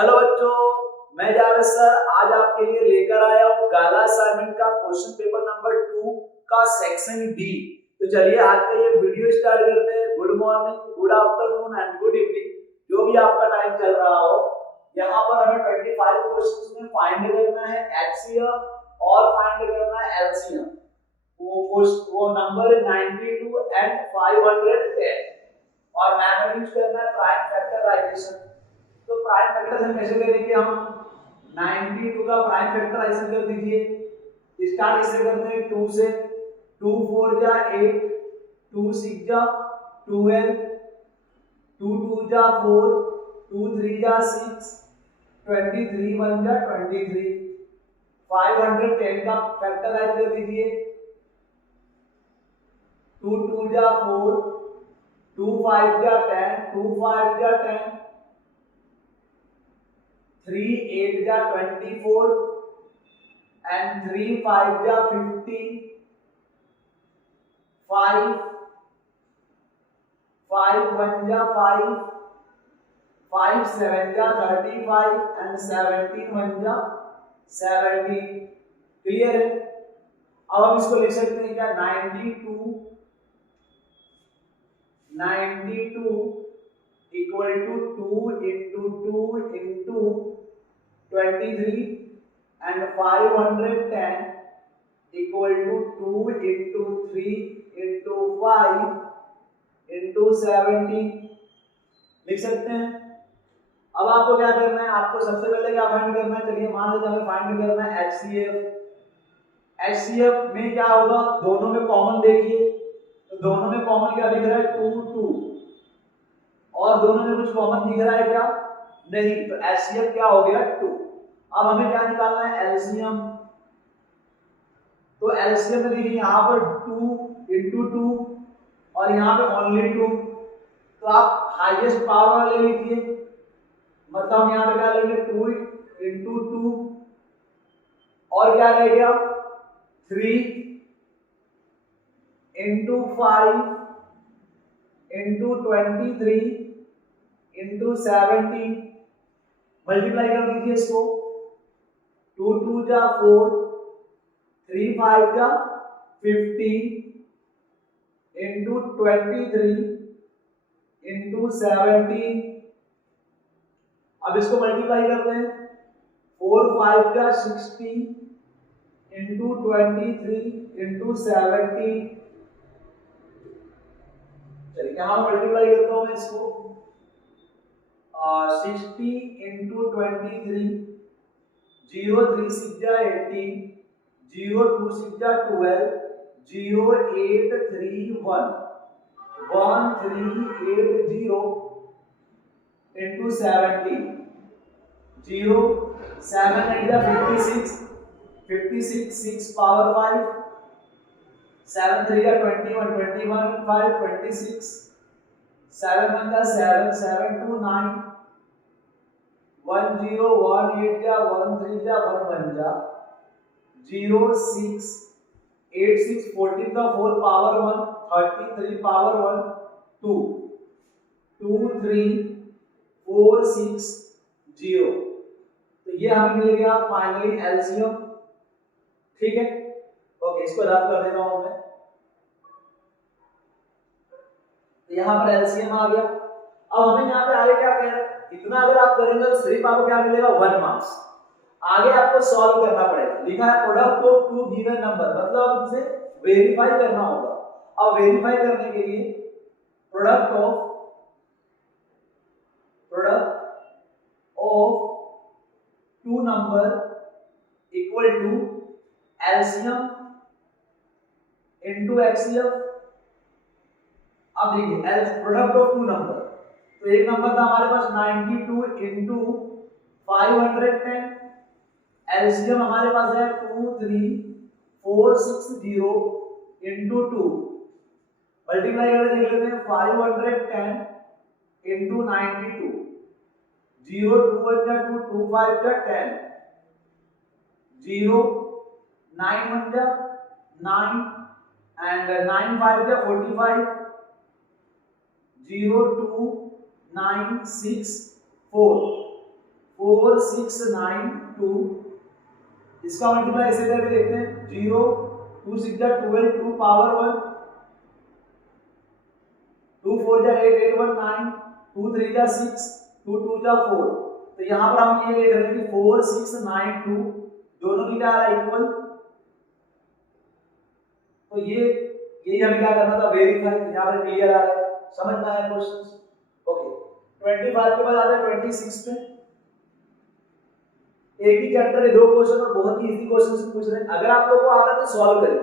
Hello बच्चों, मैं Javed sir आज आपके लिए लेकर आया हूँ गाला असाइनमेंट का क्वेश्चन पेपर नंबर 2 का सेक्शन डी। तो चलिए आज का ये वीडियो स्टार्ट करते हैं। Good morning, good afternoon and good evening, जो भी आपका टाइम चल रहा हो। यहाँ पर हमें 25 क्वेश्चंस में फाइंड करना है एचसीएफ और फाइंड करना है एलसीएम। वो नंबर 92 एंड 510 और मेथड यूज करना है प्राइम फैक्टराइजेशन। तो प्राइम फैक्टराइजेशन कैसे करेंगे हम? 92 का प्राइम फैक्टराइजेशन कर दीजिए। स्टार्ट कैसे करते हैं? 2 से। 2 4 जा 8, 2 6 जा 12, 2 2 जा 4, 2 3 जा 6, 23 1 जा 23। 510 का फैक्टराइज कर दीजिए। 2 2 जा 4, 2 5 जा 10, 2 5 जा 10, 3 8 जा 24 and 3 5 जा 50, 5 5 1 जा 5, 5 7 जा 35 and 17 1 जा 17। क्लियर है? अब हम इसको लिख सकते हैं क्या? 92 equal to 2 into 2 into 23 and 510 equal to 2 into 3 into 5 into 17 लिख सकते हैं। अब आपको क्या करना है? आपको सबसे पहले क्या फाइंड करना है? चलिए मान लीजिए हमें फाइंड करना है एचसीएफ। एचसीएफ में क्या होगा? दोनों में कॉमन देखिए, तो दोनों में कॉमन क्या दिख रहा है? 2 2 और दोनों में कुछ कॉमन दिख रहा है क्या? नहीं। तो एचसीएफ क्या हो गया? 2। अब हमें क्या निकालना है? एलसीएम। तो एलसीएम में देखिए यहाँ पर 2 into 2 और यहाँ पे ओनली 2, तो आप हाईएस्ट पावर ले लीजिए। मतलब हम यहाँ पे क्या लेंगे? 2 into 2 और क्या रह गया? 3 into 5 into 23 into 17 मल्टीप्लाई कर दीजिए इसको। 2 2 जा 4, 3 5 जा 15 into 23 into 17। अब इसको मल्टीप्लाई करते हैं। 4 5 जा 60 into 23 into 17। चलिए यहाँ मल्टीप्लाई करता हूँ मैं इसको। 60 into 23, 0 3 6 जा 18, 0 2 6 जा 12, 0 8 3 1, 1 3 8 0 into 17, 0 7 8 जा 56, 56 6 power 5, 7 3 जा 21, 21 5 26, 7 1 जा 7, 7 2 9, 1 0 1 8 जा 1 3 जा 1 1 जा 0 6 8 6 14 का 4 पावर 1, 33 पावर 1 2 2 3 4 6 0। तो ये हमें मिल गया फाइनली एलसीएम। ठीक है, ओके, इसको रफ कर देता हूं मैं। तो यहाँ पर एलसीएम आ गया। अब हमें यहाँ पे आगे क्या कहना है? इतना अगर आप करेंगे तो सिर्फ आपको क्या मिलेगा? 1 मार्क्स। आगे आपको सॉल्व करना पड़ेगा। लिखा है product of two given number, मतलब इसे वेरीफाई करना होगा। अब वेरीफाई करने के लिए product of two number equal to LCM into HCF. अब देखिए प्रोडक्ट ऑफ टू नंबर, तो एक नंबर था हमारे पास 92 into 510, एलसीएम हमारे पास है 23460 into 2, मल्टीप्लाई करके देख लेते हैं। 510 into 92, 0 2 1 जा 2, 2 5 जा 10, 0 9 1 जा 9 and 9 5 जा 45, 0 2 9 6 4 4692, इसका मल्टीप्लाई ऐसे करके देखते हैं 0 2 6 जा 12 2 पावर 1 2 4 जा 8 8 1 9 2 3 जा 6 2 2 जा 4। तो यहाँ पर हम ये देख रहे हैं कि 4692 दोनों की क्या आ रहा है इक्वल। तो यही हमें क्या करना था, वेरीफाई। यहाँ पर क्लियर आ रहा है, समझना है क्वेश्चन। ओके 25 के बाद आते हैं 26 पे। एक ही चैप्टर के दो क्वेश्चन और बहुत ही इजी क्वेश्चन पूछ रहे हैं। अगर आप लोगों को आता है तो सॉल्व करिए,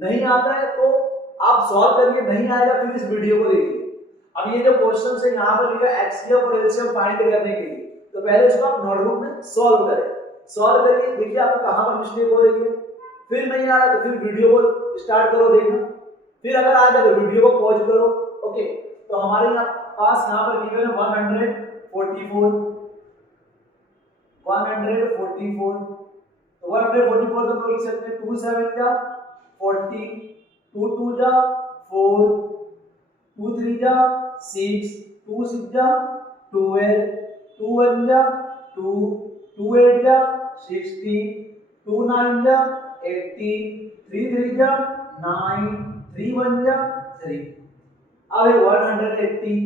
नहीं आता है तो आप सॉल्व करिए, नहीं आएगा फिर इस वीडियो को देखिए। अब ये जो क्वेश्चन है यहाँ पर लिखा है HCF और LCM फाइंड करने के लिए, तो पहले इसको आप नोटबुक में सॉल्व करें। सॉल्व करिए, देखिए आपको कहाँ पर मिस्टेक हो रही है। फिर नहीं आ रहा तो फिर वीडियो को स्टार्ट करो देखना, फिर अगर आ जाए तो वीडियो को पॉज करो। ओके तो हमारे पास यहाँ पर गिवन है 144। तो 144 तो लिख सकते हैं 2 7 जा 40 2 2 जा 4 2 3 जा 6 2 6 जा 12 2 1 जा 2 2 8 जा 16 2 9 जा 18 3 3 जा 9 3 1 जा 3। अब 180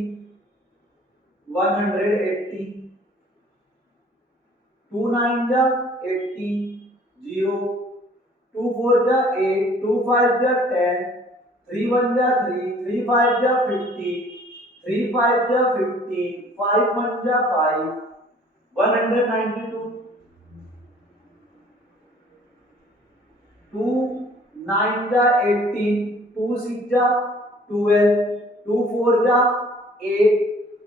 2 9 जा 80 0 2 4 जा 8 2 5 जा 10 3 1 जा 3 3 5 जा 50 3 5 जा 15 5 1 जा 5 192 2 9 जा 18 2 6 जा 12 2 4 जा 8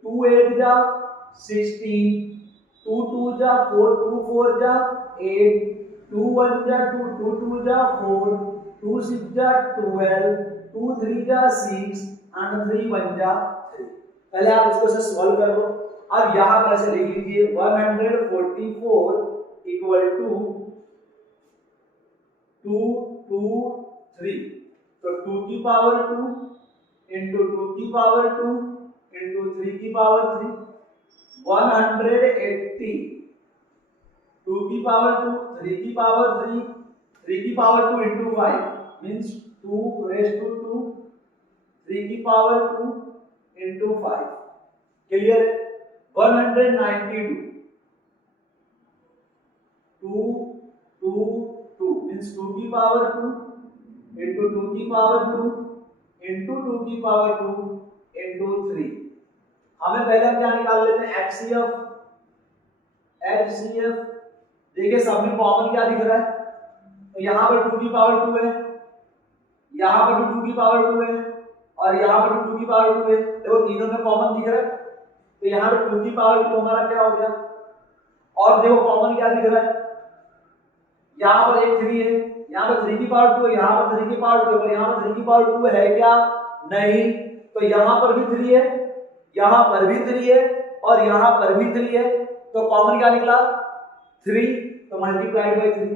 2 8 जा 16 2 2 जा 4 2 4 जा 8 2 1 जा 2 2 2 जा 4 2 6 जा 12 2 3 जा 6 and 3 1 जा 3। पहले आप इसको से सॉल्व कर लो। अब यहाँ पर ऐसे लिख लीजिए 144 इक्वल टू 2 2 3। तो 2 की पावर 2 इंटू 2 की पावर 2 इंटू 3 की पावर 3 180 2 की पावर 2 3 की पावर 3 3 की power 2 into 5 means 2 raise to 2 3 की पावर 2 इंटू 5। क्लियर है? 192 2 2 2 मीन्स 2 की पावर 2 इंटू 2 की पावर 2 इंटू 2 की पावर 2 इंटू 3। हमें पहले हम क्या निकाल लेते हैं HCF। देखिए सब में कॉमन क्या दिख रहा है, तो यहाँ पर 2 की पावर 2 है, यहाँ पर भी 2 की पावर 2 है और यहाँ पर भी 2 की पावर 2 है। देखो तीनों में कॉमन दिख रहा है, तो यहाँ पर 2 की पावर 2 हमारा क्या हो गया। और देखो कॉमन क्या दिख रहा है, यहाँ पर एक 3 है, यहाँ पर 3 की पावर 2 है, यहाँ पर 3 की पावर 2 है, पर यहाँ पर 3 की पावर 2 है क्या, नहीं। तो यहाँ पर भी 3 है, यहाँ पर भी 3 है और यहाँ पर भी 3 है, तो कॉमन क्या निकला 3, तो मल्टीप्लाइड बाय 3।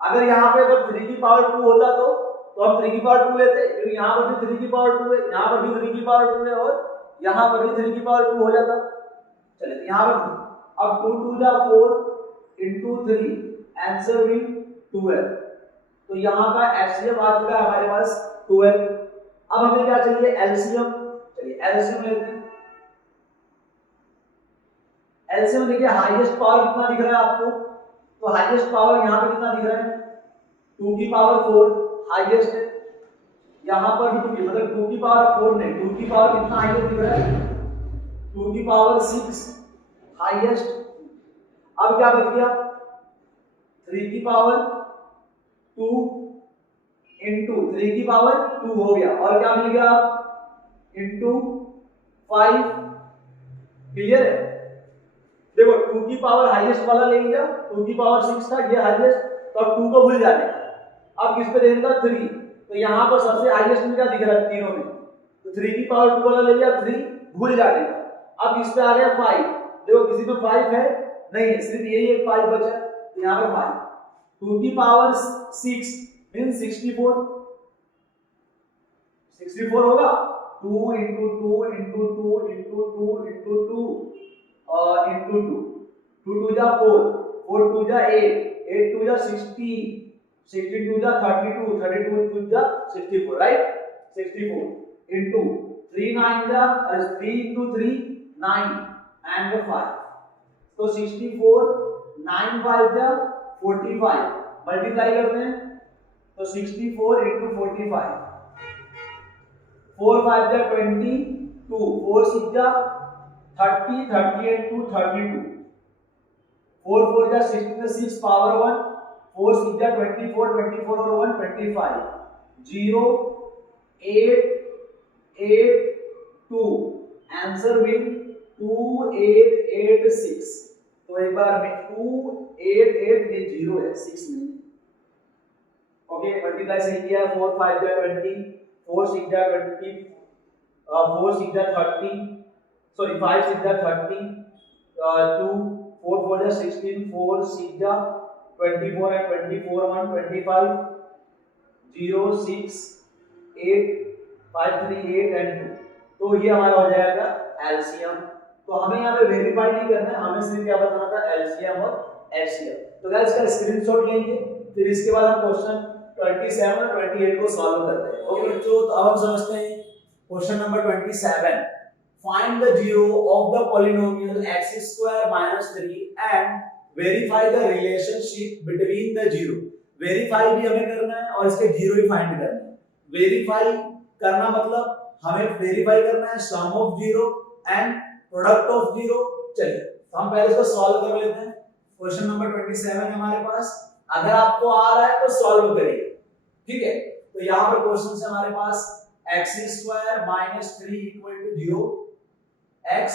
अगर यहाँ पे अगर 3 की पावर 2 होता तो हम 3 की पावर 2 लेते, क्योंकि यहाँ पर भी 3 की पावर 2 है, यहाँ पर भी 3 की पावर 2 है और यहाँ पर भी 3 की पावर 2 हो जाता। चलिए यहाँ पर अब 2 2 जा 4 into 3 आंसर विल 12। तो यहाँ का HCF आ चुका है हमारे पास 12। अब हमें क्या चाहिए LCM। चलिए LCM लेते हैं। LCM देखिए हाईएस्ट पावर कितना दिख रहा है आपको, तो हाईएस्ट पावर यहाँ पे कितना दिख रहा है 2 की पावर 4 हाईएस्ट है, यहाँ पर भी 2 की मतलब 2 की पावर 4 नहीं 2 की पावर कितना हाईएस्ट दिख रहा है 2 की पावर 6 हाईएस्ट। अब क्या बच गया 3 की पावर 2 इंटू 3 की पावर 2 हो गया और क्या मिल गया इंटू 5। क्लियर है? देखो 2 की पावर हाईएस्ट वाला ले लिया, 2 की पावर 6 था ये हाईएस्ट, तो अब 2 को भूल जाने। अब किस पे देगा 3, तो यहाँ पर सबसे हाईएस्ट में क्या दिख रहा है तीनों में, तो 3 की पावर 2 वाला ले लिया 3 भूल जाने का। अब इस पे आ गया 5, देखो किसी में 5 है नहीं है, सिर्फ यही एक 5 बचा, तो यहाँ पर 5 2 की पावर 6 मींस 64 होगा 2 into 2 into 2 into 2 into 2 और into 2 2 2 जा 4, 4 2 जा 8, 8 2 जा 16, 16 2 जा 32, 32 2 जा 64, right? 64 into 3 9 जा 3 into 3 9 and 5. तो 64 9 5 जा 45, मल्टीप्लाई करते हैं तो 64 into 45, 4 5 जा 22, 4 6 जा 30, 38 to 32, 4 4 जा 66 पावर 1, 4 6 जा 24, 24 और 1 25, 0 8 8 2, आंसर विल 2886. तो एक बार में 288 ये 0 है, 6 नहीं. ओके, मल्टीप्लाई सही किया. 4 5 जा 20, 4 6 जा 20, 4 6 जा 30, सॉरी 5 6 जा 30, 2 4 4 जा 16, 4 6 जा 24 and 24 1 25, 0 6 8 5 3 8 and 2. तो ये हमारा हो जाएगा एलसीएम. तो हमें यहाँ पे वेरीफाई नहीं करना है, हमें सिर्फ क्या बताना था, एलसीएम और एचसीएफ. तो गाइस इसका स्क्रीनशॉट लेंगे, फिर इसके बाद हम क्वेश्चन 27 और 28 को सॉल्व करते हैं. ओके बच्चों, तो अब हम समझते हैं question number 27. Find the zero of the polynomial x square minus 3 and verify the relationship between the zero. Verify भी हमें करना है और इसके जीरो भी फाइंड करना है. वेरीफाई करना मतलब हमें वेरीफाई करना है sum of zero and product of zero. चलिए तो हम पहले इसको सॉल्व कर लेते हैं. क्वेश्चन नंबर 27 है हमारे पास. अगर आपको आ रहा है तो सॉल्व करिए, ठीक है. तो यहाँ पर क्वेश्चन से हमारे पास x square minus 3 equal to 0, x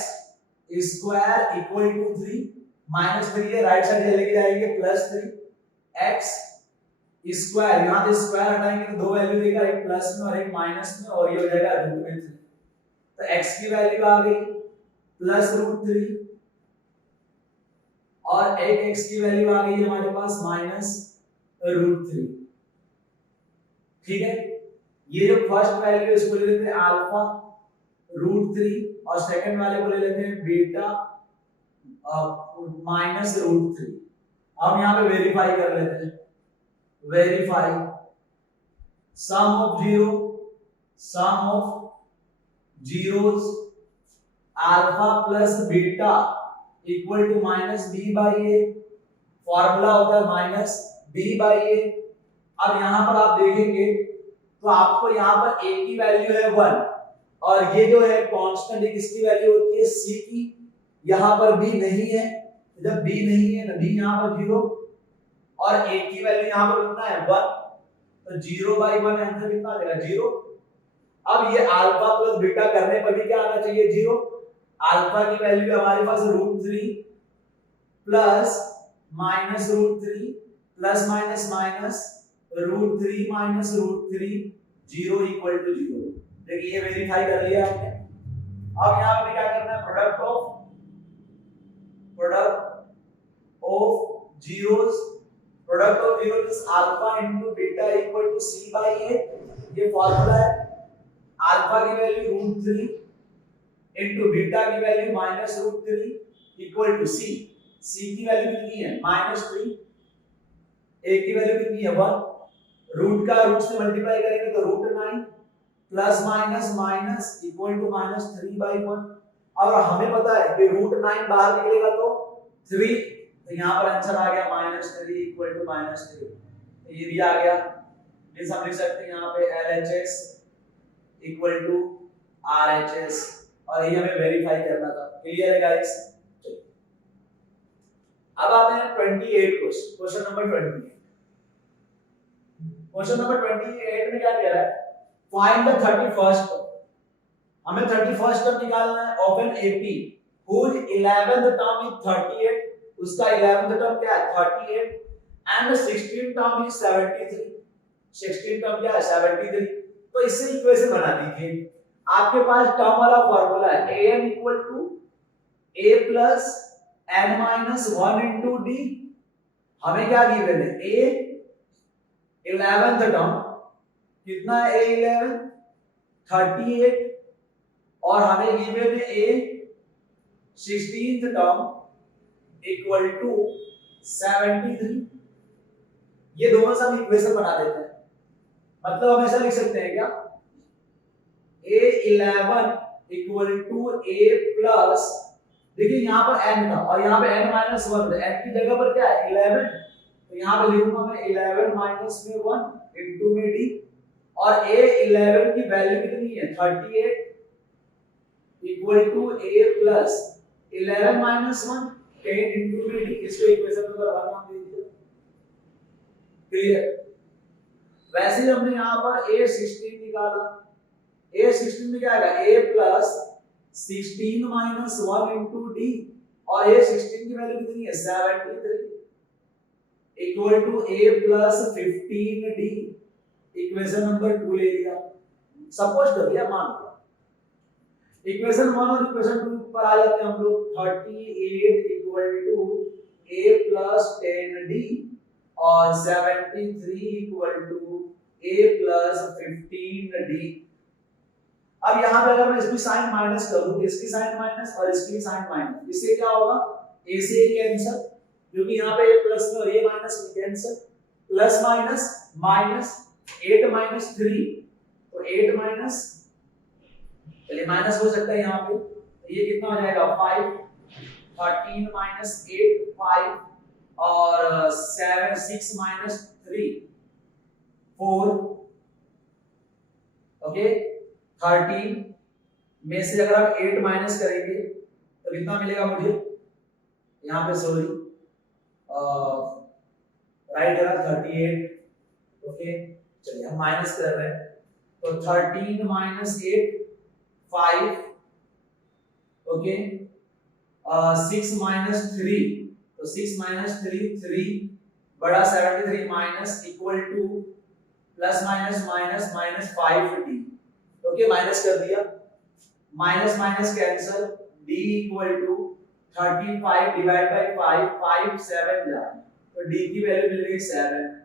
square equal to 3, minus 3 है राइट साइड लेके जाएंगे प्लस 3, x स्क्वायर यहाँ से स्क्वायर हटाएंगे तो दो वैल्यू देगा, एक प्लस में और एक माइनस में, और ये हो जाएगा रूट में 3. तो x की वैल्यू आ गई प्लस रूट 3 और एक x की वैल्यू आ गई हमारे पास माइनस रूट 3. ठीक है, ये जो फर्स्ट वैल्यू है इसको ले लेते हैं अल्फा रूट 3 और सेकंड वाले को ले लेते हैं बीटा माइनस रूट 3. अब यहाँ पे वेरीफाई कर लेते हैं. Verify sum of zeros alpha plus beta equal to minus b by a. Formula होता है माइनस बी बाई ए. अब यहां पर आप देखेंगे तो आपको यहां पर a की वैल्यू है 1 और ये जो है कांस्टेंट किसकी वैल्यू होती है, c की. यहां पर b नहीं है, जब b नहीं है तो b यहां पर 0 और a की वैल्यू यहां पर कितना है 1, तो 0/1 आंसर कितना आ जाएगा 0. अब ये अल्फा प्लस बीटा करने पर भी क्या आना चाहिए 0. अल्फा की वैल्यू हमारे पास √3 plus minus √3 plus minus minus √3 minus √3 0 equal to 0. देखिए ये वेरीफाई कर लिया आपने. अब यहां पे क्या करना है, product of zeros. Product of zero is alpha into beta equal to c by a. ये फार्मूला है. अल्फा की वैल्यू √3 इनटू बीटा की value minus √3 equal to c. c की वैल्यू कितनी है -3, a की वैल्यू कितनी है 1. रूट का रूट से मल्टीप्लाई करेंगे तो √9 plus minus minus equal to -3/1. और हमें पता है कि √9 बाहर निकलेगा तो 3, तो यहां पर आंसर आ गया -3 इक्वल टू -3. तो ये भी आ गया. इस हम लिख सकते हैं यहां पे LHS इक्वल टू RHS और ये हमें वेरीफाई करना था. क्लियर है गाइस. अब आते हैं 28 क्वेश्चन नंबर 28. क्वेश्चन नंबर 28 में क्या कह रहा है, फाइंड द 31st टर्म. हमें 31st टर्म निकालना है of an AP whose 11th term is 38. उसका 11th टर्म क्या है 38 and 16th term is 73. 16th term क्या है 73. तो इससे इक्वेशन बना दीजिए. आपके पास टर्म वाला फार्मूला है an equal to a plus n minus 1 into d. हमें क्या गिवन है a 11th टर्म कितना है a11 38 और हमें गिवन है a 16th term equal to 73। ये दोनों सब इक्वेशन बना देते हैं, मतलब हम ऐसा लिख सकते हैं क्या, A11 equal to A plus, देखिए यहाँ पर n था और यहाँ पे n माइनस 1 था, n की जगह पर क्या है 11, तो यहाँ पे लिखूंगा मैं 11 माइनस में 1 इनटू में d, और A11 की वैल्यू कितनी है 38 equal to A plus 11 minus 1 10 into में d, इसको इक्वेशन नंबर 1 नाम दे दीजिए। क्लियर। वैसे ही हमने यहाँ पर A16 निकाला, A16 में क्या आएगा A plus 16 minus 1 into d, और A16 की वैल्यू कितनी है 73 equal to A plus 15 d, equation number 2 ले लिया, सपोज कर दिया, मान लो इक्वेशन 1 और इक्वेशन 2 पर आ जाते हैं हम लोग, 38 equal to A plus 10 d और 73 equal to A plus 15 d. अब यहां पे अगर मैं इसकी साइन माइनस कर दूं, इसकी साइन माइनस और इसकी साइन माइनस, इससे क्या होगा a से a कैंसिल, क्योंकि यहां पे a प्लस में और a माइनस में cancel, plus minus minus 8 minus 3, तो 8 माइनस, चलिए माइनस हो सकता है यहां पे, तो ये कितना हो जाएगा 5, 13 माइनस 8 5, और 7 6 माइनस 3 4, ओके 13 में से अगर आप 8 माइनस करेंगे तो कितना मिलेगा मुझे, यहाँ पे सॉरी राइट है 38, ओके चलिए हम माइनस कर रहे हैं, तो 13 माइनस 8 5, ओके 6 माइनस 3, तो 6 माइनस 3 3 बड़ा 73 minus equal to plus minus minus minus 5d, okay minus कर दिया, minus minus cancel, d equal to 35 divide by 5 5 7 जा, तो d की वैल्यू मिल गई 7।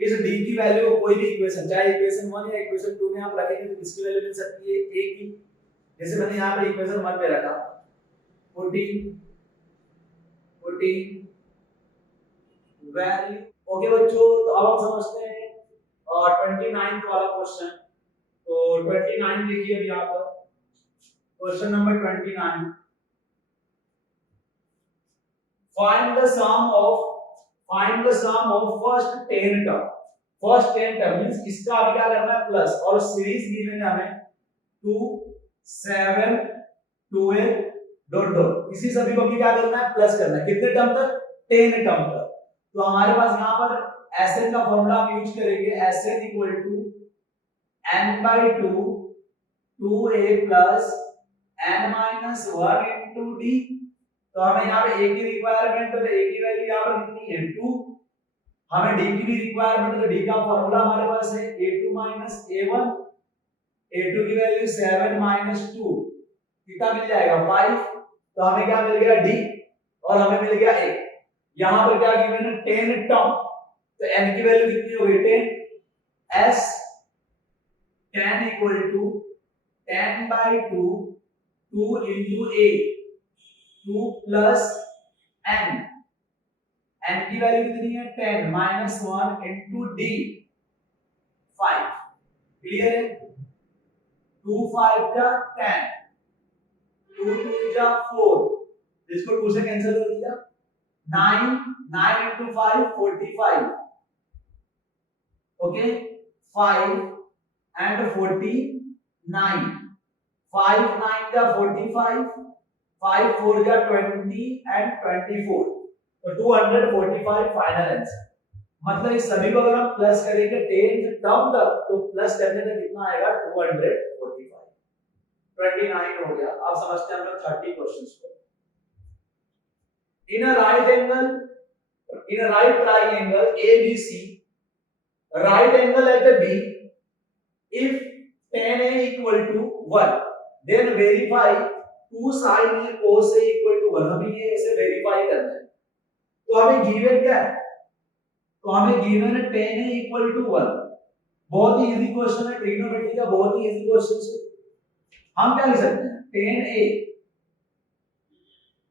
इस d की वैल्यू को कोई भी इक्वेशन, चाहे इक्वेशन 1 या इक्वेशन 2 में आप रखेंगे तो किसकी वैल्यू मिल सकती है a की, जैसे मैंने यहाँ पे इक्वेशन 1 पे रखा 14 वैल्यू, ओके बच्चों, तो अब हम समझते हैं 29th वाला क्वेश्चन। तो 29 देखिए अब यहाँ पर question number 29, find the sum of first 10 term, first 10 term means इसका अभी क्या करना है प्लस, और सीरीज गिवन है हमें 2 7 12 डॉट डॉट, इसी सभी को भी क्या करना है प्लस करना है, कितने टर्म तक 10 टर्म तक। तो हमारे पास यहाँ पर Sn का फॉर्मूला हम यूज करेंगे, Sn equal to n by 2 2a plus n minus 1 into d, तो हमें यहाँ पे a की रिक्वायरमेंट है, तो a की वैल्यू यहाँ पर कितनी है 2, हमें d की भी रिक्वायरमेंट है, तो d का फॉर्मूला हमारे पास है a2 माइनस a1, a2 की वैल्यू 7 माइनस 2 कितना मिल जाएगा 5, तो हमें क्या मिल गया d और हमें मिल गया a। यहाँ पर क्या गिवन है 10 टर्म, तो n की वैल्यू कितनी हो गई 10, s 10 equal to 10 by 2 2 into a 2 plus n, n की वैल्यू कितनी है 10 माइनस 1 इंटू d 5, क्लियर है, 2 5 जा 10 2 2 जा 4, इसको 2 से कैंसिल कर दिया, 9 9 into 5 45, okay 5 and 49, 5 9 का 45, 5 4 का 20 and 24, तो 245 फाइनल आंसर। मतलब इस सभी को अगर हम प्लस करेंगे 10th टर्म तक तो प्लस करने तक कितना आएगा 245, 29 हो गया। अब समझते हैं हम लोग 30 क्वेश्चंस को। In a right triangle ABC, right angle at the B, if tan A equal to 1, then verify 2 sin A cos A equal to 1। हमें ये ऐसे वेरीफाई करना है, तो हमें गिवन क्या है, तो हमें गिवन है tan A equal to 1, बहुत ही इजी क्वेश्चन है, ट्रिग्नोमेट्री का बहुत ही इजी क्वेश्चन है। हम क्या लिख सकते हैं tan A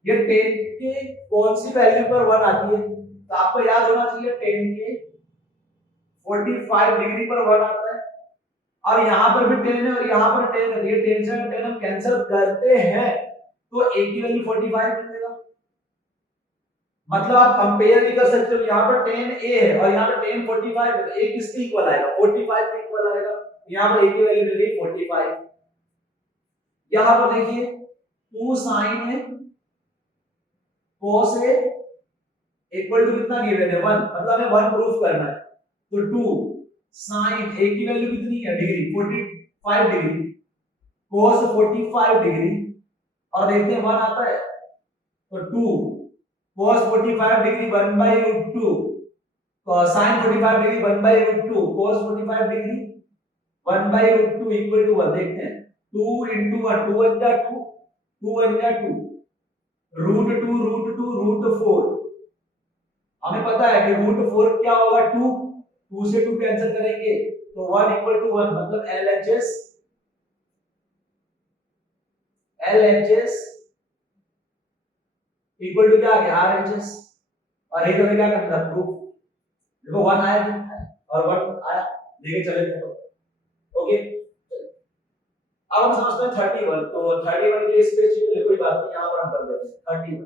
ये 10 के कौन सी वैल्यू पर 1 आती है? तो आपको याद होना चाहिए 10 के 45 डिग्री पर 1 आता है। अब यहाँ पर भी 10 है और यहाँ पर 10 है, ये 10 से 10 हम कैंसिल करते हैं तो a की वैल्यू 45 मिलेगा। मतलब आप कंपेयर भी कर सकते हो, यहाँ पर 10 a है और यहाँ पर 10 45 है, तो a किसके इक्वल आएगा? 45 के इक्वल आएगा। यहाँ पर a की वैल्यू मिल गई 45। यहाँ पर देखिए 2 sin है cos है इक्वल टू कितना गिवन है? 1, मतलब हमें 1 प्रूफ करना है। तो 2 sin a की वैल्यू कितनी है? डिग्री 45 डिग्री, cos 45 डिग्री और देखते हैं 1 आता है तो 2 cos 45 degree 1 by root 2, sin 45 degree 1 by root 2, cos 45 degree 1 by root 2 equal to 1। देखते हैं 2 into 1, 2 1 जा 2, 2 1 जा 2, root 2 root 2 root 4। हमें पता है कि root 4 क्या होगा? 2, 2 से 2 कैंसिल करेंगे तो 1 इक्वल टू 1, मतलब LHS इक्वल टू क्या आ गया? RHS। और एक हमें क्या करना है? प्रूफ। देखो 1 आया और 1 आया, लेके चले गए। ओके, अब हम समझते हैं 31। तो 31 के स्पेस के लिए कोई बात नहीं, यहां पर हम कर देते हैं 31।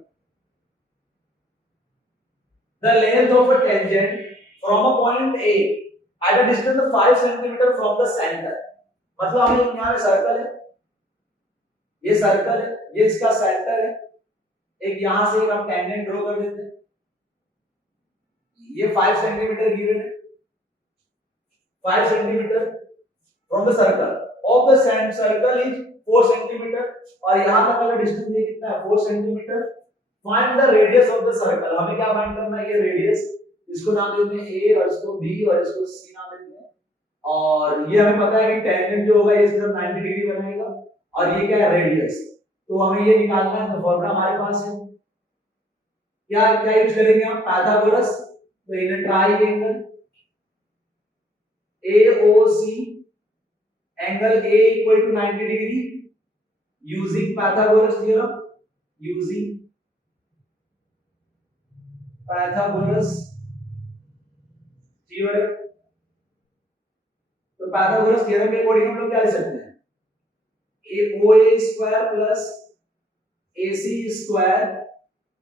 The length of a tangent from a point A at a distance of 5 cm from the center। मतलब हमें यहाँ पे सर्कल है, ये सर्कल है, ये इसका सेंटर है, एक यहां से एक हम टेंजेंट ड्रॉ कर देते हैं। ये 5 सेंटीमीटर गिवन है, 5 centimetre from the circle of the circle is 4 centimetre और यहां तक का डिस्टेंस ये कितना है? 4 centimetre. Find the radius of the circle. हमें क्या फाइंड करना है? ये रेडियस, इसको नाम देते हैं a और इसको b और इसको c नाम देते हैं। और ये हमें पता है कि टेंजेंट जो होगा ये सिर्फ 90 डिग्री बनाएगा और ये क्या है? रेडियस। तो हमें ये निकालना है, तो फॉर्मूला हमारे पास है। क्या क्या यूज करेंगे हम? पाइथागोरस। तो in triangle AOC angle A equal to 90 degree using Pythagoras theorem, using Pythagoras theorem. तो पाइथागोरस थ्योरम के अकॉर्डिंग हम लोग क्या लिख सकते हैं? OA square plus AC square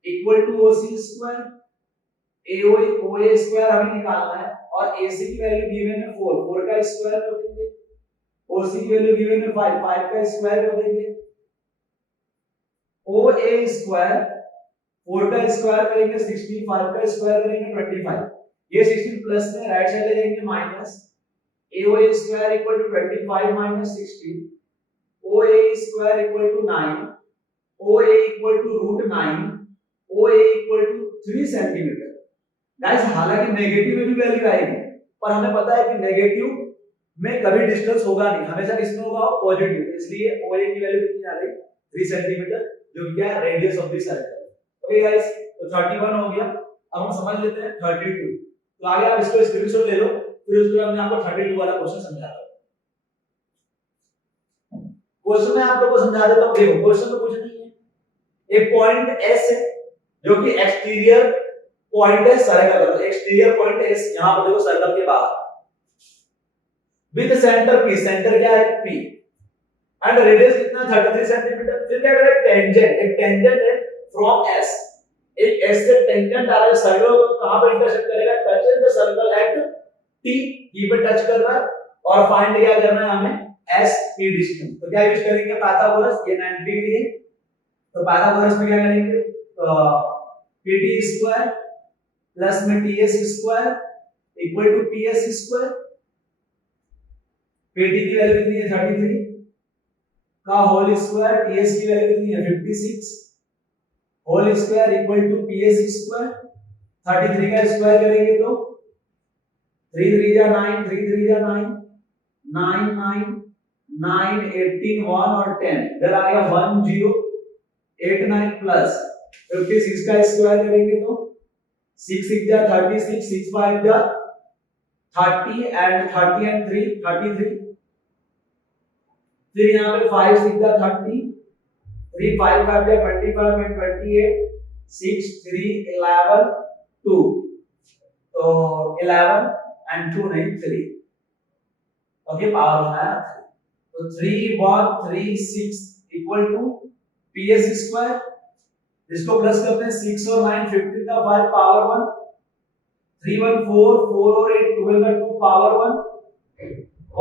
equal to OC square. OA square हमें निकालना है और AC की वैल्यू गिवन है 4, 4 का स्क्वायर कर देंगे। OC की वैल्यू गिवन है 5, 5 का स्क्वायर कर देंगे। OA स्क्वायर 4 का स्क्वायर करेंगे 16, 5 का स्क्वायर करेंगे 25। ये 16 प्लस में राइट साइड ले जाएंगे minus. AOA square equal to 25 minus 16, OA square equal to 9, OA equal to root 9, OA equal to 3 centimetre. Guys हालांकि नेगेटिव में भी वैल्यू आएगी, पर हमें पता है कि नेगेटिव में कभी डिस्टेंस होगा नहीं, हमेशा किसमें होगा? पॉजिटिव। इसलिए OA की वैल्यू कितनी आ गई? 3 सेंटीमीटर, जो क्या है? Radius of the circle. Okay guys, तो 31 हो गया। अब हम समझ लेते हैं 32। तो आगे आप इसको स्क्रीनशॉट ले लो, फिर उसके बाद मैं आपको 32 वाला क्वेश्चन समझाता हूं। क्वेश्चन में आप लोगों को समझा देता हूं। देखो क्वेश्चन में कुछ नहीं है, एक पॉइंट S है जो कि एक्सटीरियर पॉइंट है सर्कल का। एक्सटीरियर पॉइंट S यहां पर देखो सर्कल के बाहर विद सेंटर P। सेंटर क्या है? P। एंड रेडियस कितना? 33 सेंटीमीटर। फिर क्या करें? टेंजेंट, एक टेंजेंट है फ्रॉम S, एक S से टेंजेंट आ रहा है सर्कल को कहां पर इंटरसेक्ट करेगा? Touches the circle eight T, T पे टच कर रहा है और फाइंड क्या करना है हमें? S P distance. तो क्या यूज करेंगे? पाइथागोरस। ये 90 डिग्री है तो पाइथागोरस में क्या करेंगे? PT स्क्वायर प्लस में TS square equal to PS square. PT की वैल्यू कितनी है? 33 का होल स्क्वायर, TS की वैल्यू कितनी है? 56 whole square equal to PS square. 33 का स्क्वायर करेंगे तो 3 3 जा 9, 3 3 जा 9, 9 9 9 18 1 और 10, इधर आ गया 1 0 8 9 प्लस 56 का स्क्वायर करेंगे तो 6 6 जा 36, 6 5 जा 30 एंड 30 एंड 3 33। फिर यहाँ पे 5 6 जा 30, 3 5 5 या 25 and 28 6 3 11 2 तो 11 and 2 नहीं 3 ओके पावर ऑफ है तो 3 1 3 6 इक्वल टू PS स्क्वायर इसको प्लस करते हैं 6 और 9 15 का 5 पावर 1 3 1 4 4 और 8 12 का 2 पावर 1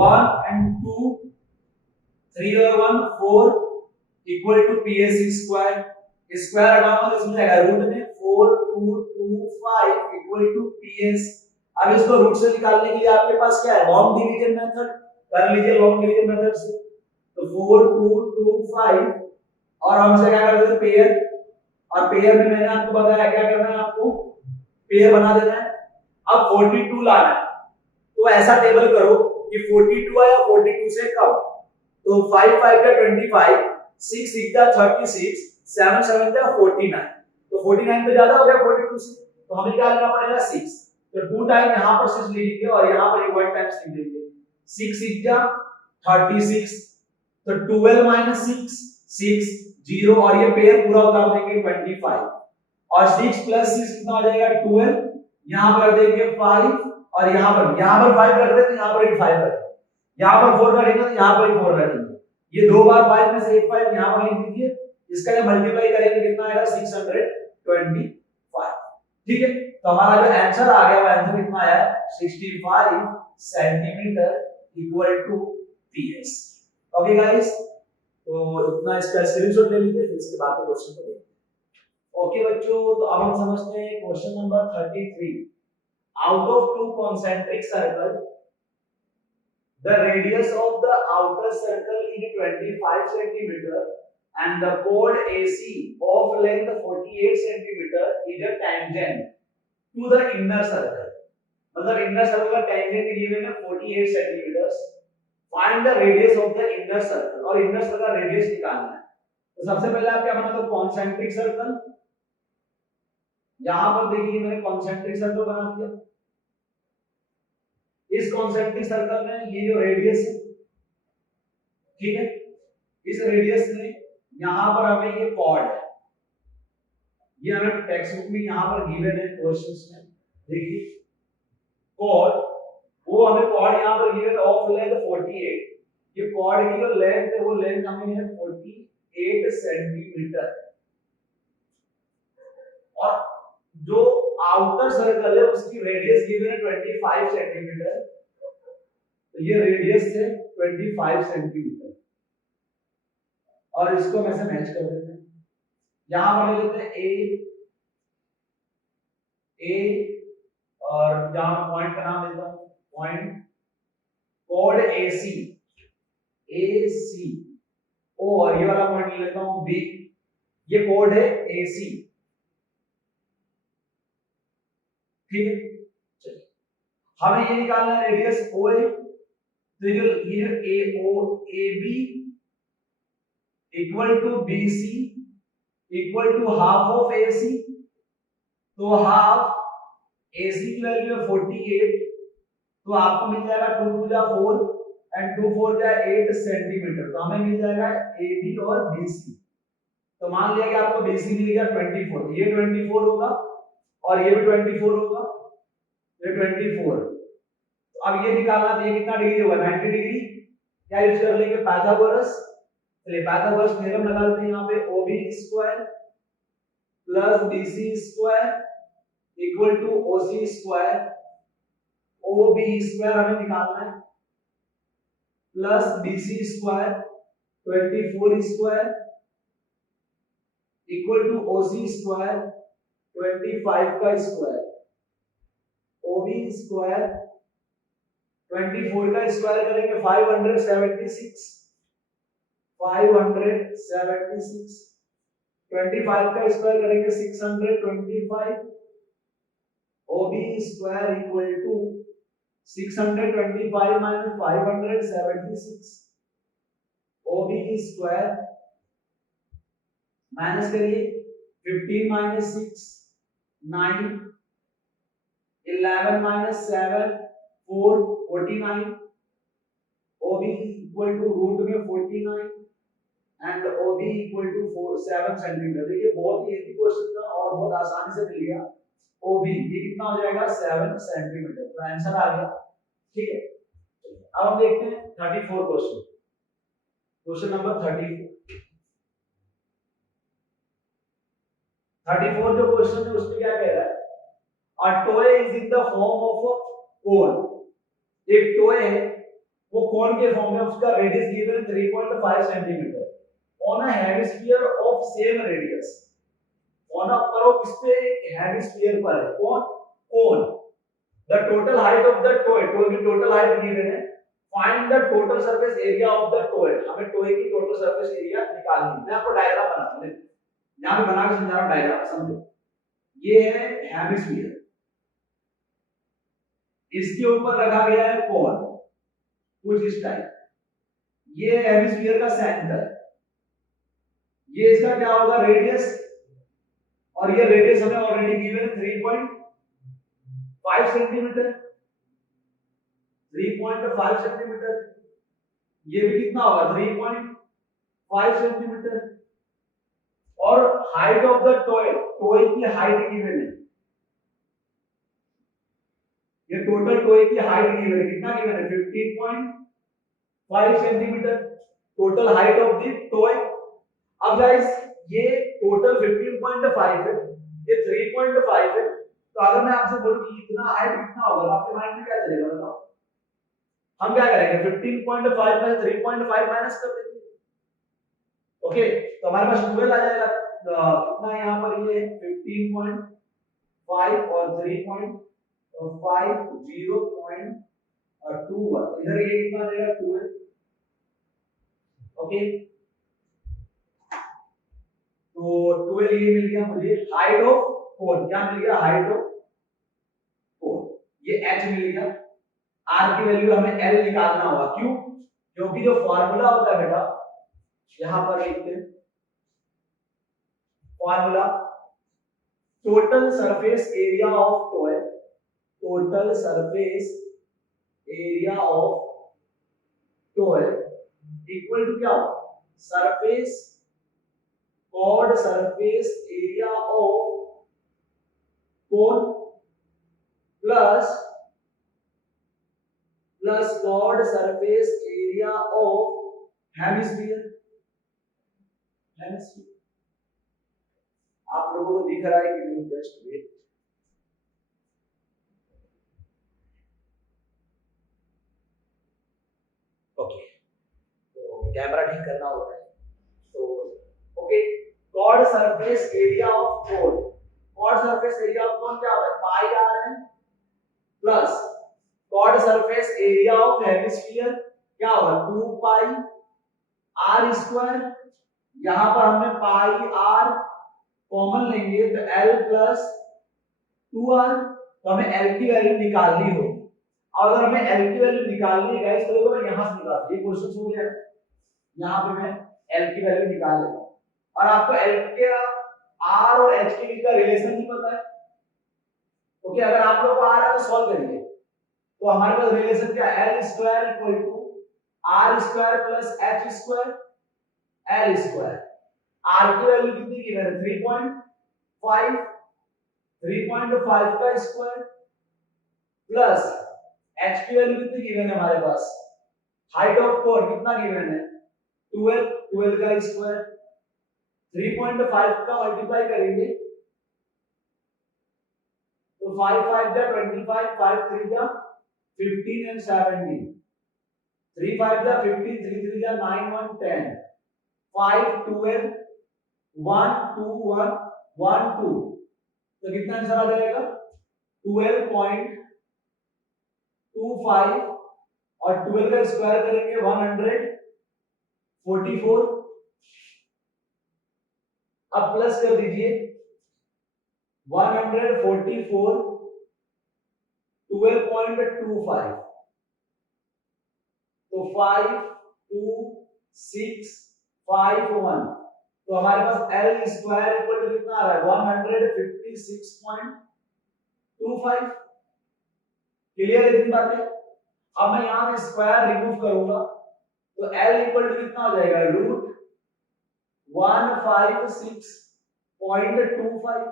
1 and 2 3 और 1 4 equal to PS square square हटाऊंगा तो इसमें आएगा रूट में 4 2 2 5 इक्वल टू PS अब इसको रूट से निकालने के लिए आपके पास क्या है लॉन्ग डिवीजन मेथड कर लीजिए लॉन्ग डिवीजन मेथड से तो 4 2 2 5 और हमसे क्या करते थे पेयर और पेयर में मैंने आपको बताया क्या करना है आपको पेयर बना देना है अब 42 लाना है तो ऐसा टेबल करो कि 42 आया 42 से कम तो 5 5 का 25 6 6 का 36 7 7 का 49 तो 49 तो ज्यादा हो गया 42 से तो हमें क्या लेना पड़ेगा 6 तो 2 टाइम यहां पर 6 लिखेंगे और यहां पर एक 1 टाइम्स लिख देंगे 6 6 का 36 तो 12 6 6 0 और ये पेयर पूरा उतार देंगे 25 और 6 प्लस 6 कितना आ जाएगा 12 यहां पर देंगे 5 और यहां पर 5 रख देते यहां पर 5 रख यहां पर 4 रखेंगे तो यहां पर 4 रखेंगे ये दो बार 5 में से एक 5 यहां पर लिख दीजिए इसका जब मल्टीप्लाई करेंगे कितना आएगा 625 ठीक है तो हमारा जो आंसर आ गया वो आंसर कितना आया 65 centimetre equal to PS okay guys तो इतना इसका स्क्रीनशॉट ले लीजिए फिर इसके बाद के क्वेश्चन को देखते ओके बच्चों तो अब हम समझते हैं question number 33 out of two concentric circles the radius of the outer circle is 25 centimeter and the chord AC of length 48 centimeter is a tangent to the inner circle मतलब inner circle का tangent given है 48 centimeters find the radius of the inner circle और inner circle का radius निकालना है तो सबसे पहले आप क्या बना दो concentric circle यहां पर देखिए मैंने concentric circle बना दिया इस कॉन्सेंट्रिक सर्कल में ये जो रेडियस है ठीक है इस रेडियस में यहां पर हमें ये कॉर्ड है ये हमें टेक्स्ट बुक में यहां पर गिवन है क्वेश्चंस में देखिए कॉर्ड वो हमें कॉर्ड यहां पर गिवन ऑफ लेंथ 48 ये कॉर्ड की जो लेंथ है वो लेंथ हमें है 48 सेंटीमीटर और जो आउटर सर्कल है उसकी रेडियस गिवन है 25 सेंटीमीटर तो ये रेडियस है 25 सेंटीमीटर और इसको मैं से मैच कर देते हैं यहां पर ले लेते हैं ए और यहां पॉइंट का नाम लेता हूं पॉइंट कोड AC ओ और ये वाला पॉइंट ले लेता हूं B ये कोड है AC ठीक है चलिए हमें ये निकालना है रेडियस OA तो ये AB equal to BC equal to half of AC तो हाफ AC की वैल्यू है 48 तो आपको मिल जाएगा 2 2 जा 4 एंड 2 4 जा 8 सेंटीमीटर तो हमें मिल जाएगा AB और BC तो मान लिया कि आपको BC मिल गया 24 ये 24 होगा और ये भी 24 होगा ये 24 तो अब ये निकालना तो ये कितना डिग्री होगा 90 डिग्री क्या यूज कर लेंगे पाइथागोरस चलिए पाइथागोरस थ्योरम लगा लेते हैं यहां पे OB square plus BC square equal to OC square OB square हमें निकालना है plus BC square 24 square equal to OC square 25 का स्क्वायर OB स्क्वायर 24 का स्क्वायर करेंगे 576 25 का स्क्वायर करेंगे 625 OB square equal to 625 minus 576 OB square minus करिए 15 minus 6 9 11 minus 7 4 49 OB equal to root में 49 and OB equal to 7 centimetre. देखिए बहुत ही easy question था और बहुत आसानी से मिल गया। OB ये कितना हो जाएगा 7 सेंटीमीटर, तो आंसर आ गया। ठीक है, अब हम देखते हैं 34 क्वेश्चन। Question number 34। 34 जो क्वेश्चन है उसमें क्या कह रहा है, a toy is in the form of a cone. एक टॉय है वो कोन के फॉर्म में, उसका रेडियस गिवन है 3.5 centimetre on a hemisphere of same radius. On a पर वो किस पे, एक हेमिस्फीयर पर है, कौन, cone. The total height of the toy, toy की टोटल हाइट गिवन है। Find the total surface area of the toy, हमें टॉय की टोटल सरफेस एरिया निकालनी है। मैं आपको डायग्राम बनाता हूं, यहां पे बना के समझा रहा हूं डायग्राम, समझो। ये है हेमिस्फीयर, इसके ऊपर रखा गया है कोन कुछ इस टाइप। ये हेमिस्फीयर का सेंटर, ये इसका क्या होगा रेडियस, और ये रेडियस हमें ऑलरेडी गिवन है 3.5 सेंटीमीटर। 3.5 सेंटीमीटर, ये भी कितना होगा 3.5 सेंटीमीटर। और height of the toy, toy की हाइट गिवन है, ये टोटल टॉय की हाइट गिवन है, कितना गिवन है 15.5 centimetre, total height of the toy. अब गाइस ये टोटल 15.5 है, ये 3.5 है, तो अगर मैं आपसे बोलूं कि इतना हाइट कितना होगा, तो आपके माइंड में क्या चलेगा बताओ। हम क्या करेंगे 15.5 में 3.5 माइनस कर देंगे। ओके, तो हमारे पास 12 आ जाएगा। कितना यहाँ पर ये 15.5 और 3.5 0.21, इधर ये कितना आ जाएगा 12। ओके, तो 12 ये मिल गया मुझे हाइट ऑफ कोन। क्या मिल गया, हाइट ऑफ कोन। ये h मिल गया। r की वैल्यू हमें l निकालना होगा, क्यों, क्योंकि जो फार्मूला होता है बेटा, यहां पर लिखते हैं formula, total surface area of toy, total surface area of toy equal to क्या होगा, surface curved surface area of cone plus curved surface area of hemisphere. Hemisphere आप लोगों को दिख रहा है कि नहीं, जस्ट वेट। ओके, तो कैमरा ठीक करना होता है, तो okay, curved surface area of cone, curved surface area of cone क्या होता है pi r n, plus curved surface area of hemisphere क्या होगा 2 पाई आर स्क्वायर। यहां पर हमने पाई आर कॉमन लेंगे तो l प्लस 2r, तो हमें l की वैल्यू निकालनी होगी। और अगर हमें l की वैल्यू निकालनी है गाइस, तो मैं यहां से निकाल, ये क्वेश्चन हो गया, यहां पे मैं l की वैल्यू निकाल लेता हूं। और आपको l के r और h के बीच का रिलेशन नहीं पता है, ओके, अगर आप लोग को आ रहा है तो सॉल्व करिए। तो हमारे पास रिलेशन क्या है, l square equal to r square plus h square l square. r की वैल्यू कितनी की है 3.5, 3.5 का स्क्वायर प्लस h की वैल्यू कितनी गिवन है हमारे पास, हाइट ऑफ कोन कितना गिवन है 12, 12 का स्क्वायर, 3.5 का मल्टीप्लाई करेंगे तो 5 5 जा 25, 5 3 जा 15 एंड 17, 3 5 जा 15, 3 3 जा 9 1 10, 5 12 1 2 1 1 2, तो कितना आंसर आ जाएगा 12.25 और 12 का स्क्वायर करेंगे 144। अब प्लस कर दीजिए 144 12.25, तो 5 2 6 5 1, तो हमारे पास l स्क्वायर इक्वल टू कितना आ रहा है 156.25। क्लियर है इतनी बातें। अब मैं यहां से स्क्वायर रिमूव करूंगा तो l इक्वल टू कितना हो जाएगा रूट 156.25।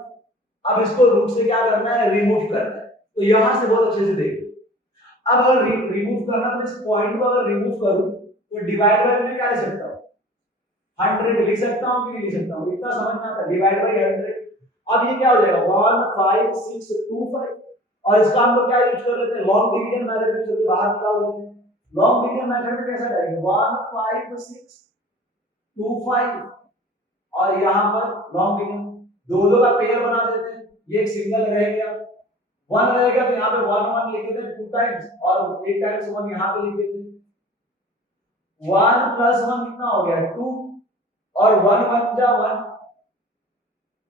अब इसको रूट से क्या करना है, रिमूव करना है। तो यहां से बहुत अच्छे से देखो, अब अगर रिमूव करना तो इस पॉइंट को अगर रिमूव करूं तो डिवाइड बाय में क्या लिख सकता हूं, 100 लिख सकता हूं कि नहीं लिख सकता हूं, इतना समझ में आता है, डिवाइड बाय 100। अब ये क्या हो जाएगा 15625, और इसका हम लोग क्या यूज कर लेते हैं, लॉन्ग डिवीजन मेथड यूज करके बाहर निकाल लेते हैं। लॉन्ग डिवीजन मेथड में कैसा करेंगे, 15625 और यहां पर लॉन्ग डिवीजन दो दो का पेयर बना देते हैं, ये एक सिंगल रह गया, 1 रहेगा तो यहां पे 1 1 लिख देते हैं 2 टाइम्स, और 8 टाइम्स 1 यहां पे लिख देते हैं। 1 प्लस 1 कितना हो गया 2, और 1 1 जा 1,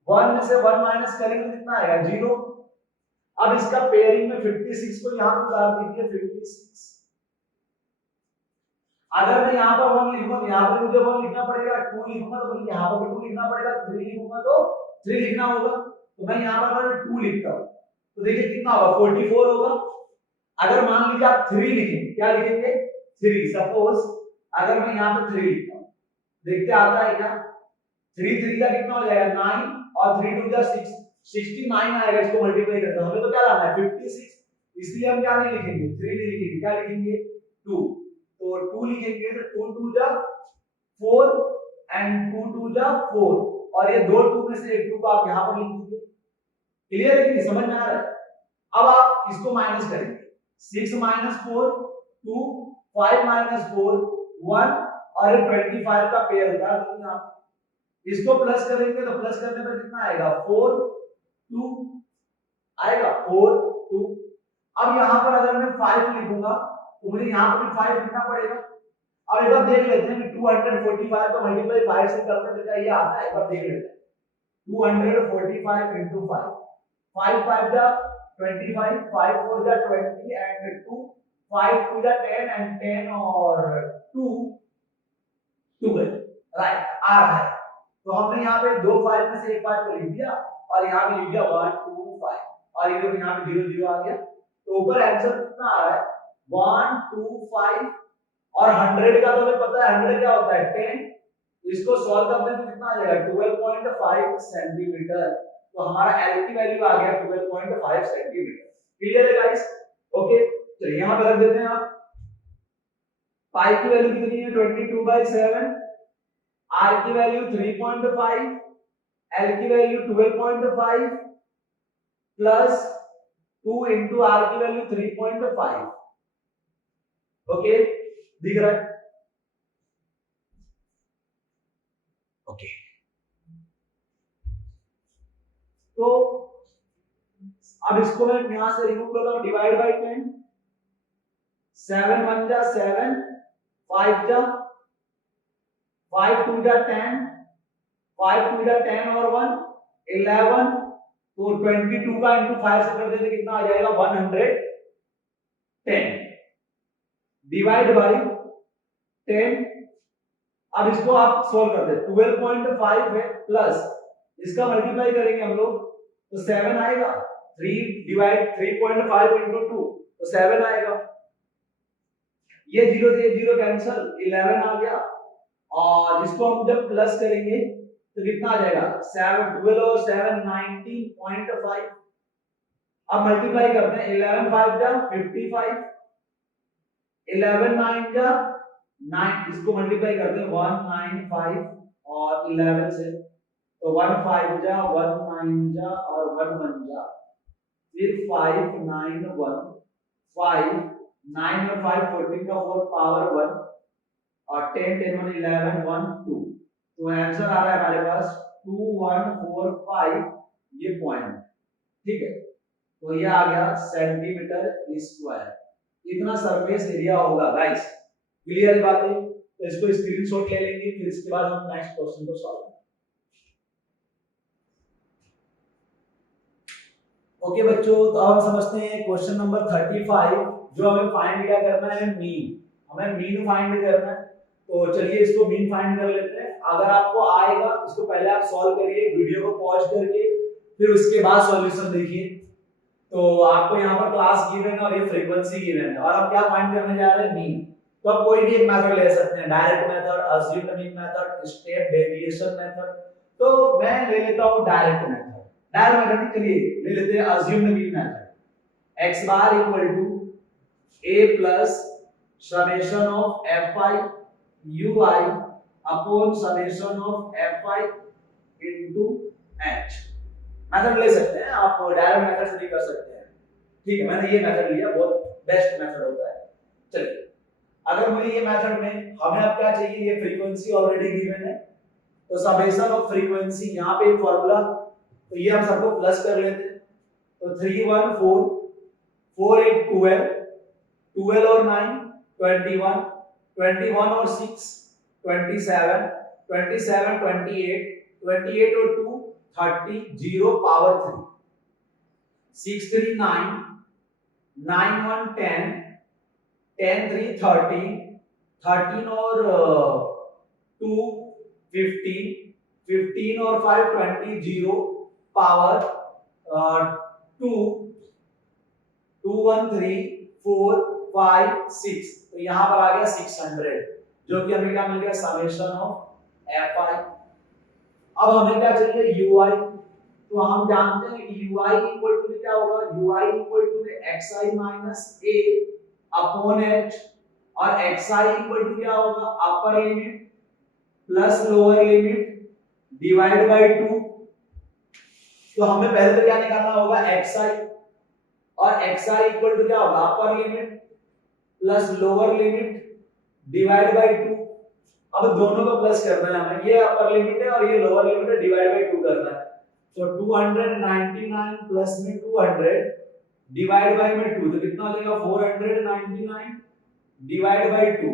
1 में से 1 माइनस करेंगे तो कितना आएगा 0। अब इसका पेयरिंग में 56 को यहां पे उतार दीजिए 56। अगर मैं यहां पर 1 लिखूंगा तो यहां पर मुझे 1 लिखना पड़ेगा, 2 लिखूंगा तो मुझे यहां पर भी 2 लिखना पड़ेगा, 3 लिखूंगा तो 3 लिखना होगा। तो मैं यहां पर 2 लिखता हूं तो देखिए कितना होगा 44 होगा। अगर मान लीजिए आप 3 लिखेंगे, क्या लिखेंगे 3, सपोज अगर मैं यहां पे 3 लिखता हूं, देखते आता है क्या, 3 3 का कितना हो जाएगा 9, और 3 2 जा 6, 69 आएगा। इसको मल्टीप्लाई करते हैं, हमें तो क्या लाना है 56, इसलिए हम क्या नहीं लिखेंगे 3 नहीं लिखेंगे, क्या लिखेंगे 2। तो 2 लिखेंगे तो 2 2 जा 4 एंड 2 2 जा 4, और ये दो 2 में से एक 2 को आप यहां पर लिख दीजिए। क्लियर है कि नहीं, समझ में आ रहा है। अब आप इसको माइनस करेंगे, 6 माइनस 4 2, 5 माइनस 4 1, और 25 का पेयर होता है आप इसको प्लस करेंगे तो प्लस करने पर कितना आएगा 4 2 आएगा 4 2। अब यहां पर अगर मैं 5 लिखूंगा तो मुझे यहां पर भी 5 लिखना पड़ेगा। अब एक बार देख लेते हैं कि 245 को मल्टीप्लाई 5 से करने पे क्या ये आता है, एक बार देख लेते हैं। 245 into 5, 5 5 जा 25, 5 4 जा 20 and 2, 5 2 जा 10 and 10 और 2 12, राइट आ रहा है। तो हमने यहाँ पे दो 5 में से एक 5 को लिख दिया, और यहाँ पे लिख दिया 1 2 5, और ये देखो यहाँ पे 0 0 आ गया। तो ऊपर आंसर कितना आ रहा है 1 2 5, और 100 का तो हमें पता है 100 क्या होता है 10, इसको सॉल्व करते हैं तो कितना आ जाएगा 12.5 सेंटीमीटर। तो हमारा एल की वैल्यू आ गया 12.5 सेंटीमीटर। क्लियर है गाइस, ओके। चलिए यहां पे रख देते हैं आप, पाई की वैल्यू कितनी है 22/7, आर की वैल्यू 3.5, एल की वैल्यू 12.5 प्लस 2 इंटू आर की वैल्यू 3.5। ओके दिख रहा है, ओके। तो अब इसको मैं यहां से रिमूव करता हूं, डिवाइड बाय 10, 7 1 जा 7, 5 जा 5 2 जा 10, 5 2 जा 10 और 1 11, तो 22 का इंटू 5 से कर देते कितना आ जाएगा 110, डिवाइड बाय 10। अब इसको आप सॉल्व कर दे, 12.5 है प्लस इसका मल्टीप्लाई करेंगे हम लोग तो 7 आएगा, 3 डिवाइड 3.5 into 2 तो 7 आएगा, ये 0 से 0 कैंसिल, 11 आ गया। और इसको हम जब प्लस करेंगे तो कितना आ जाएगा 7 12 और 7 19.5। अब मल्टीप्लाई करते हैं, 11 5 जा 55, 11 9 जा 9, इसको मल्टीप्लाई करते हैं 195 और 11 से, तो 1 5 जा 1 9 जा और 1 1 जा, फिर 5 9 1 5 9 और 5 14 का 4 पावर 1, और 10 10 1 11 1 2, तो आंसर आ रहा है हमारे पास 2145 ये पॉइंट, ठीक है। तो ये आ गया सेंटीमीटर स्क्वायर, इतना सरफेस एरिया होगा गाइस। क्लियर है बात है, तो इसको स्क्रीनशॉट ले लेंगे, फिर इसके बाद हम नेक्स्ट क्वेश्चन को सॉल्व करेंगे। ओके बच्चों, तो अब हम समझते हैं क्वेश्चन नंबर 35, जो हमें फाइंड क्या करना है, मीन, हमें मीन फाइंड करना है। तो चलिए इसको मीन फाइंड कर लेते हैं। अगर आपको आएगा इसको पहले आप सॉल्व करिए वीडियो को पॉज करके, फिर उसके बाद सॉल्यूशन देखिए। तो आपको यहाँ पर क्लास गिवन है और ये फ्रीक्वेंसी गिवन है, और हम क्या फाइंड करने जा रहे हैं मीन। तो आप कोई भी एक मेथड ले सकते हैं, direct method, assumed mean method, step deviation method. तो मैं ले लेता हूं डायरेक्ट मेथड। डायरेक्ट मेथड के लिए ले लेते हैं assumed mean method. x bar equal to a plus summation of fi ui upon summation of fi into h। Method ले सकते हैं आप, डायरेक्ट मेथड से भी कर सकते हैं। ठीक है, मैंने ये मेथड लिया, बहुत बेस्ट मेथड होता है। चलिए, अगर मुझे ये मेथड में हमें अब क्या चाहिए, ये फ्रीक्वेंसी ऑलरेडी गिवन है, तो समेशन ऑफ फ्रीक्वेंसी यहाँ पे फॉर्मूला, तो ये हम सबको प्लस कर लेते हैं। तो 3 1 4 4 8 12 12 और 9 21 21 और 6 27 27 28 28 और 2 30 0 पावर 3 6 3 9 9 1 10 10 3 13 13 और 2 15 15 और 5 20 0 पावर 2 2 1 3 4 5 6। तो यहां पर आ गया 600, जो कि हमें क्या मिल गया, समेशन ऑफ fi। अब हमें क्या चाहिए, ui। तो हम जानते हैं कि ui इक्वल टू क्या होगा, ui equal to xi minus a upon h, और xi इक्वल टू क्या होगा, upper limit plus lower limit divide by 2। तो हमें पहले तो क्या निकालना होगा, xi, और xi इक्वल टू क्या होगा, upper limit plus lower limit divide by 2। अब दोनों को प्लस करना है हमें, ये अपर लिमिट है और ये लोअर लिमिट है, डिवाइड बाय 2 करना है। तो 299 प्लस में 200 डिवाइड बाय में 2, तो कितना हो जाएगा, 499 डिवाइड बाय 2।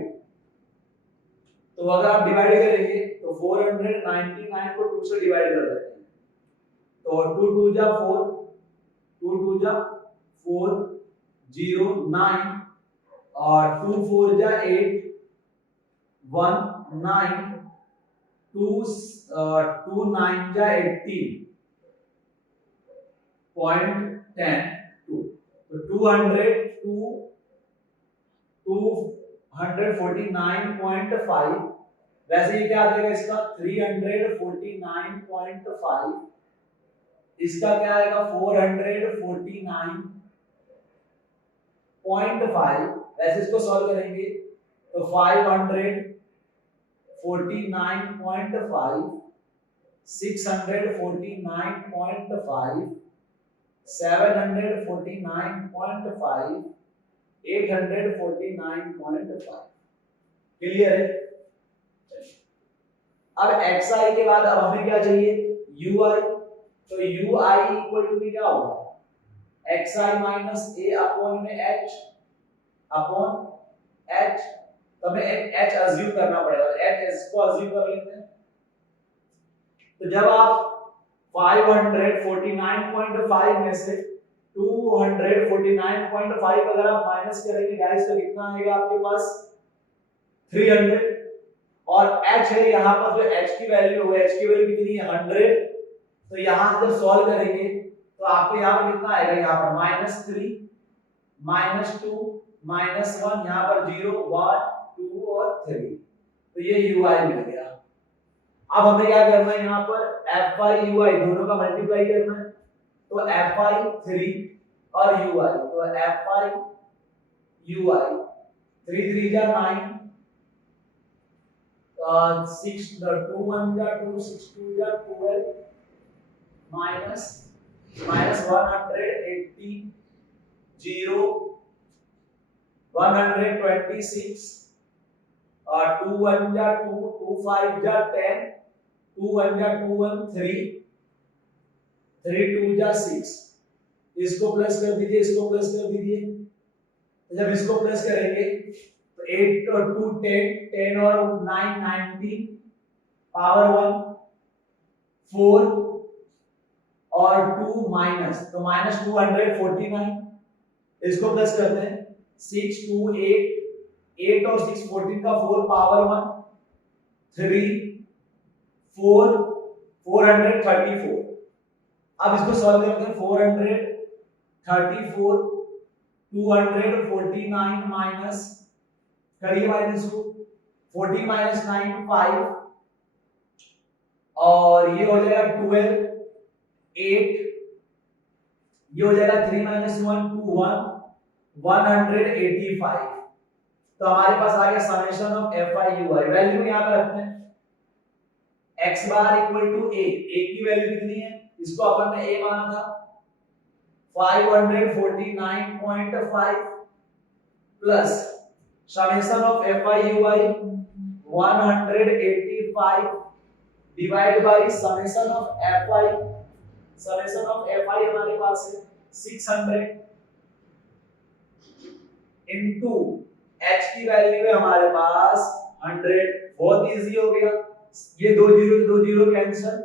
तो अगर आप डिवाइड करेंगे तो 499 को 2 से डिवाइड कर देते हैं, तो 2 2 जा 4 2 2 जा 4 0 9 और 2 4 जा 8 1 9 2 2 9 जा 18 0.10 2। तो 249.5, वैसे ये क्या आ जाएगा इसका 349.5, इसका क्या आएगा 449.5। वैसे इसको सॉल्व करेंगे तो 549.5 649.5 749.5 849.5। क्लियर है। अब xi के बाद अब हमें क्या चाहिए, ui। तो ui इक्वल टू क्या होगा, xi माइनस a अपॉन में h अपॉन h। तो हमें h अज्यूम करना पड़ेगा, h को अज्यूम कर लेते हैं। तो जब आप 549.5 में से 249.5 अगर आप माइनस करेंगे गाइस, तो कितना आएगा आपके पास 300, और h है यहाँ पर, जो h की वैल्यू है, h की वैल्यू कितनी है 100। तो यहाँ से जब सॉल्व करेंगे तो आपको यहाँ पर कितना आएगा, यहाँ पर -3 -2 -1, यहाँ पर 0 1 2 और 3। तो ये ui मिल गया। अब हमें क्या करना है, यहाँ पर fi ui दोनों का मल्टीप्लाई करना है। तो fi 3 और ui, तो fi ui 3 3 जा 9 6 2 1 जा 2 6 2 जा 12 minus 180 0 126 2 1 जा 2 2 5 जा 10 2 1 जा 2 1 3 3 2 जा 6। इसको प्लस कर दीजिए, इसको प्लस कर दीजिए। जब इसको प्लस करेंगे तो 8 और 2 10 10 और 9 19 पावर 1 4 और 2 माइनस, तो माइनस 249। इसको प्लस करते हैं 6 2 8 8 और 6 14 का 4 पावर 1 3 4 434। अब इसको सॉल्व करते हैं 434 249 माइनस करिए माइनस को, 14 माइनस 9 5, और ये हो जाएगा 12 8, ये हो जाएगा 3 माइनस 1 2 1 185। तो हमारे पास आ गया summation of f i u i. Value यहां पे रखते हैं, x bar equal to a, a की वैल्यू कितनी है, इसको अपन ने a माना था 549.5 plus summation of f i u i 185 divide by summation of f i. Summation of f i हमारे पास है 600 इनटू h की वैल्यू है हमारे पास 100। बहुत इजी हो गया, ये दो जीरो कैंसिल,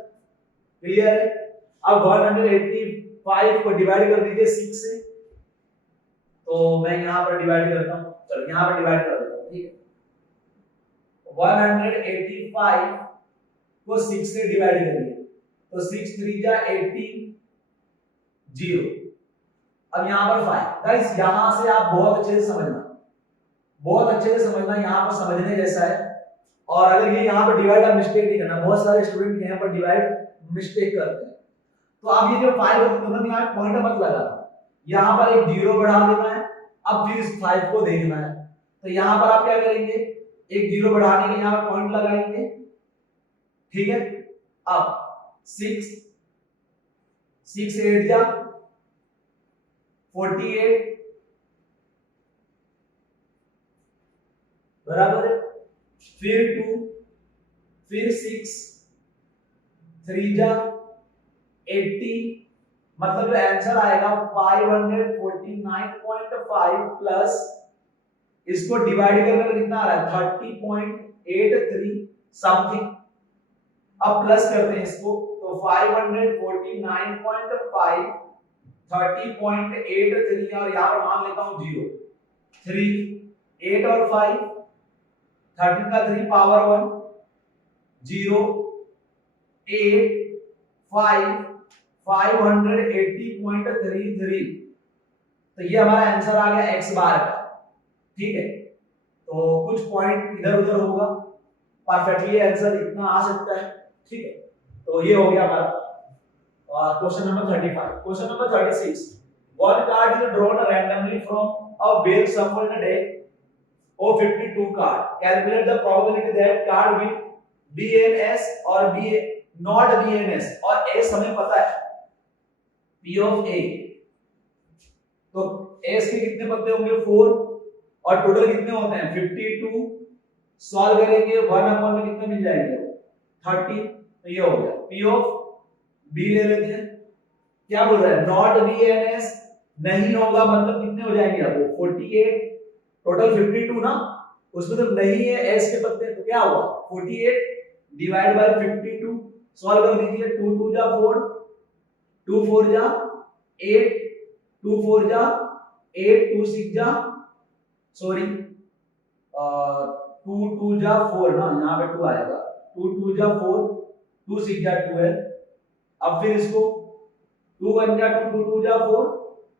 क्लियर है। अब 185 को डिवाइड कर दीजिए 6 से, तो मैं यहां पर डिवाइड करता हूं, चलो यहां पर डिवाइड कर देता हूं, ठीक है। 185 को 6 से डिवाइड करिए, तो 6 3 जा 18 0। अब यहां पर 5, गाइस यहां से आप बहुत अच्छे से समझना, बहुत अच्छे से समझना, यहां पर समझने जैसा है। और अगर ये यहां पर डिवाइड आप मिस्टेक नहीं करना, बहुत सारे स्टूडेंट यहां पर डिवाइड मिस्टेक करते हैं। तो अब ये जो 5 है तुरंत यहां पॉइंट मत लगाना, यहां पर एक 0 बढ़ा देना है, अब फिर इस 5 को देखना है। तो यहां पर आप क्या करेंगे, एक 0 बढ़ाने के यहां पर पॉइंट लगाएंगे, ठीक है। अब 6 8 जा 48 बराबर है, फिर 2, फिर 6 3 जा 80, मतलब जो आंसर आएगा 549.5 प्लस इसको डिवाइड करने पर कितना आ रहा है 30.83 समथिंग। अब प्लस करते हैं इसको, तो 549.5 30.83 और यहां पर मान लेता हूं 0 3 8 और 5 13 का 3 पावर 1 0 8 5 580.33। तो ये हमारा आंसर आ गया x बार का, ठीक है। तो कुछ पॉइंट इधर उधर होगा, परफेक्टली आंसर इतना आ सकता है, ठीक है। तो ये हो गया हमारा question number 35। Question number 36, one card is drawn randomly from a well shuffled deck of 52 card. Calculate the probability that card will be an S or be not be an S, और S हमें पता है P of A। तो S के कितने पत्ते होंगे 4, और टोटल कितने होते हैं 52। सॉल्व करेंगे 1 अपॉन में कितने मिल जाएंगे 30। तो ये हो गया P of B। ले लेते हैं, क्या बोल रहा है नॉट बी एन एस, नहीं होगा मतलब कितने हो जाएंगे आपको 48, टोटल 52 ना, उसमें तो नहीं है एस के पत्ते, तो क्या हुआ 48 डिवाइड बाय 52। सॉल्व कर दीजिए, 2 2 जा 4, 2 4 जा 8, 2 4 जा 8, 2 6 जा सॉरी 2 2 जा 4 ना, यहां पे 2 आएगा, 2 2 जा 4, 2 6 जा 12। अब फिर इसको 2 1 जा 2, 2 2 जा 4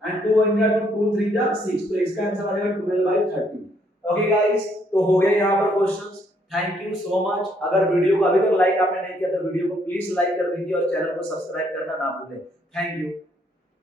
एंड 2 1 जा 2, 2 3 जा 6। तो इसका आंसर आ जाएगा 12/30। ओके गाइस, तो हो गए यहां पर questions. Thank you so much. अगर वीडियो को अभी तक लाइक आपने नहीं किया तो वीडियो को प्लीज लाइक कर दीजिए और चैनल को सब्सक्राइब करना ना भूलें। Thank you.